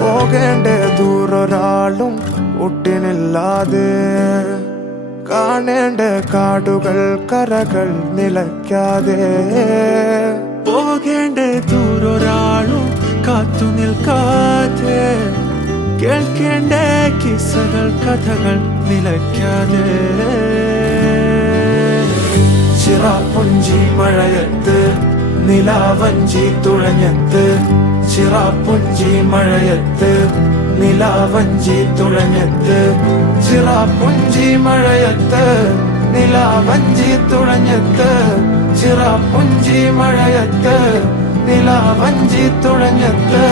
പോകേണ്ട ദൂരൊരാളും ഒട്ടിനില്ലാതെ, കാണേണ്ട കാടുകൾ കരകൾ നിലയ്ക്കാതെ, പോകേണ്ട ദൂരൊരാളും കാത്തു നിൽക്കാതെ, കേൾക്കേണ്ട കിസ്സകൾ കഥകൾ നിലയ്ക്കാതെ. ചിറാപ്പുഞ്ചി മഴയത്ത് നിലാവഞ്ചി തുഴഞ്ഞത്ത്, ചിറാപ്പുഞ്ചി മഴയത്ത് നിലാവഞ്ചി തുഴഞ്ഞത്ത്, ചിറാപ്പുഞ്ചി മഴയത്ത് നിലാവഞ്ചി തുഴഞ്ഞത്ത്, ചിറാപ്പുഞ്ചി മഴയത്ത് നിലാവഞ്ചി തുഴഞ്ഞത്ത്.